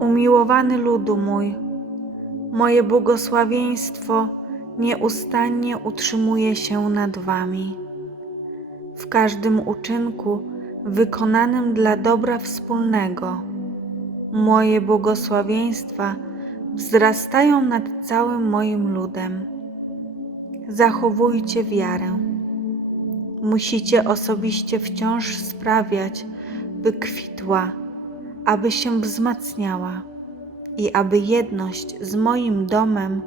Umiłowany ludu mój, moje błogosławieństwo nieustannie utrzymuje się nad wami. W każdym uczynku wykonanym dla dobra wspólnego, moje błogosławieństwa wzrastają nad całym moim ludem. Zachowujcie wiarę. Musicie osobiście wciąż sprawiać, by kwitła, aby się wzmacniała i aby jedność z moim domem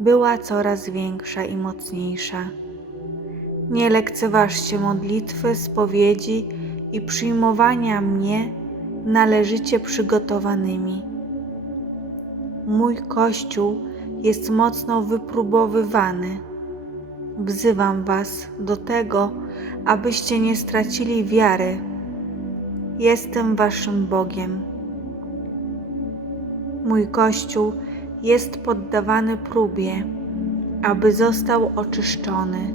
była coraz większa i mocniejsza. Nie lekceważcie modlitwy, spowiedzi i przyjmowania mnie należycie przygotowanymi. Mój Kościół jest mocno wypróbowywany. Wzywam Was do tego, abyście nie stracili wiary. Jestem Waszym Bogiem. Mój Kościół jest poddawany próbie, aby został oczyszczony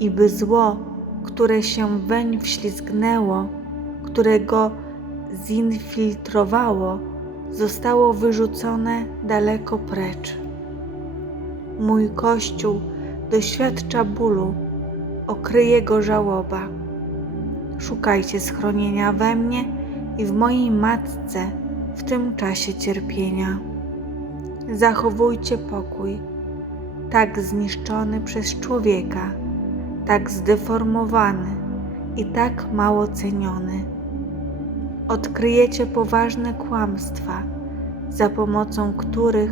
i by zło, które się weń wślizgnęło, które go zinfiltrowało, zostało wyrzucone daleko precz. Mój Kościół doświadcza bólu, okryje go żałoba. Szukajcie schronienia we mnie i w mojej matce w tym czasie cierpienia. Zachowujcie pokój, tak zniszczony przez człowieka, tak zdeformowany i tak mało ceniony. Odkryjecie poważne kłamstwa, za pomocą których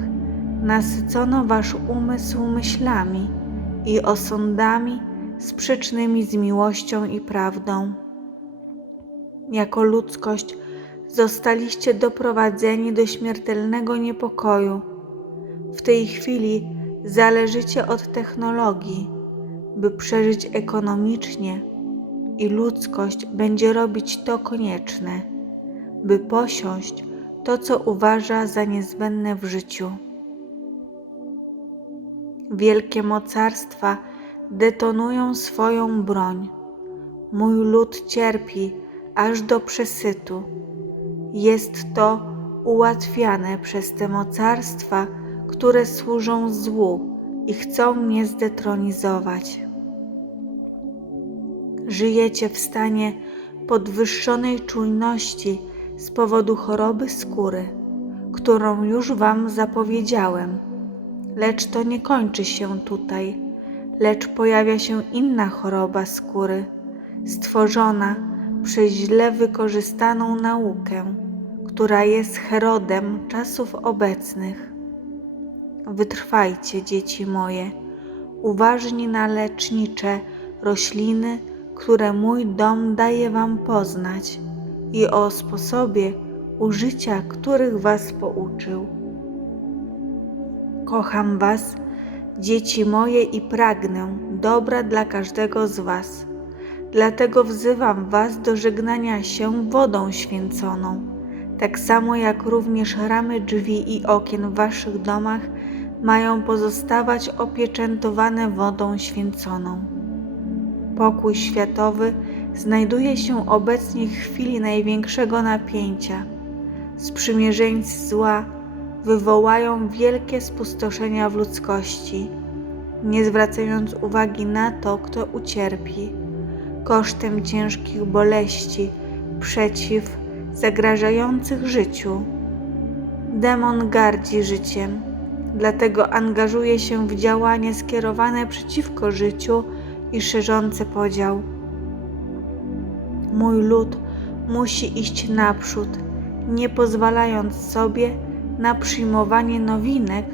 nasycono wasz umysł myślami i osądami sprzecznymi z miłością i prawdą. Jako ludzkość zostaliście doprowadzeni do śmiertelnego niepokoju. W tej chwili zależycie od technologii, by przeżyć ekonomicznie, i ludzkość będzie robić to konieczne, by posiąść to, co uważa za niezbędne w życiu. Wielkie mocarstwa detonują swoją broń. Mój lud cierpi aż do przesytu. Jest to ułatwiane przez te mocarstwa, które służą złu i chcą mnie zdetronizować. Żyjecie w stanie podwyższonej czujności z powodu choroby skóry, którą już Wam zapowiedziałem. Lecz to nie kończy się tutaj, lecz pojawia się inna choroba skóry, stworzona przez źle wykorzystaną naukę, która jest Herodem czasów obecnych. Wytrwajcie, dzieci moje, uważni na lecznicze rośliny, które mój dom daje Wam poznać i o sposobie użycia których Was pouczył. Kocham Was, dzieci moje, i pragnę dobra dla każdego z Was. Dlatego wzywam Was do żegnania się wodą święconą, tak samo jak również ramy drzwi i okien w Waszych domach mają pozostawać opieczętowane wodą święconą. Pokój światowy znajduje się obecnie w chwili największego napięcia. Sprzymierzeńcy zła wywołają wielkie spustoszenia w ludzkości, nie zwracając uwagi na to, kto ucierpi, kosztem ciężkich boleści przeciw zagrażających życiu. Demon gardzi życiem, dlatego angażuje się w działanie skierowane przeciwko życiu i szerzące podział. Mój lud musi iść naprzód, nie pozwalając sobie na przyjmowanie nowinek,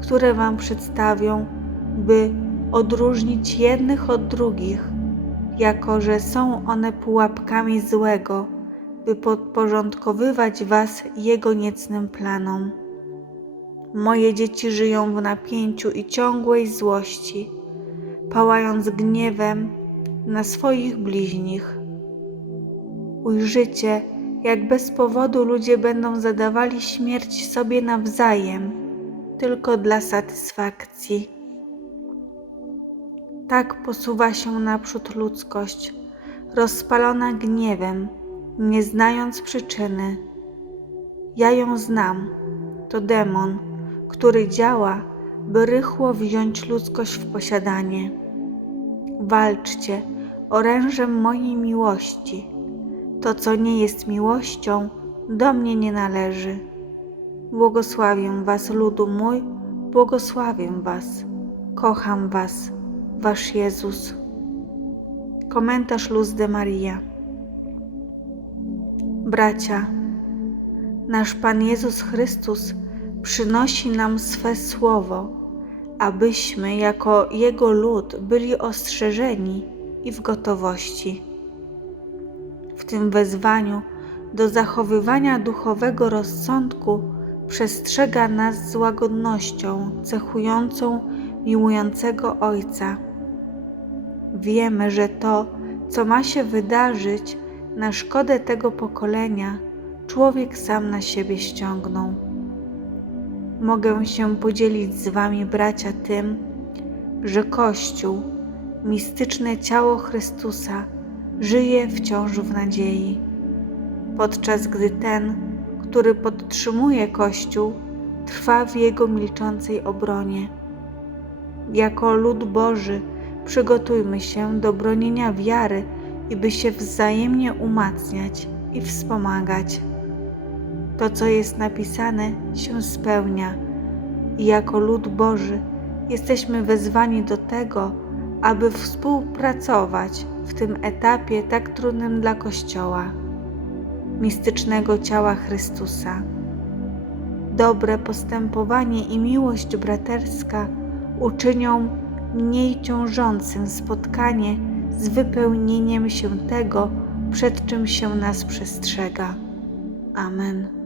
które Wam przedstawią, by odróżnić jednych od drugich, jako że są one pułapkami złego, by podporządkowywać Was jego niecnym planom. Moje dzieci żyją w napięciu i ciągłej złości, pałając gniewem na swoich bliźnich. Ujrzycie, jak bez powodu ludzie będą zadawali śmierć sobie nawzajem, tylko dla satysfakcji. Tak posuwa się naprzód ludzkość, rozpalona gniewem, nie znając przyczyny. Ja ją znam. To demon, który działa, by rychło wziąć ludzkość w posiadanie. Walczcie orężem mojej miłości. To, co nie jest miłością, do mnie nie należy. Błogosławię Was, ludu mój, błogosławię Was. Kocham Was, Wasz Jezus. Komentarz Luz de Maria. Bracia, nasz Pan Jezus Chrystus przynosi nam swe słowo, abyśmy jako Jego lud byli ostrzeżeni i w gotowości. W tym wezwaniu do zachowywania duchowego rozsądku przestrzega nas z łagodnością cechującą miłującego Ojca. Wiemy, że to, co ma się wydarzyć na szkodę tego pokolenia, człowiek sam na siebie ściągnął. Mogę się podzielić z Wami, bracia, tym, że Kościół, mistyczne ciało Chrystusa, żyje wciąż w nadziei, podczas gdy ten, który podtrzymuje Kościół, trwa w jego milczącej obronie. Jako lud Boży przygotujmy się do bronienia wiary i by się wzajemnie umacniać i wspomagać. To, co jest napisane, się spełnia i jako lud Boży jesteśmy wezwani do tego, aby współpracować w tym etapie tak trudnym dla Kościoła, mistycznego ciała Chrystusa. Dobre postępowanie i miłość braterska uczynią mniej ciążącym spotkanie z wypełnieniem się tego, przed czym się nas przestrzega. Amen.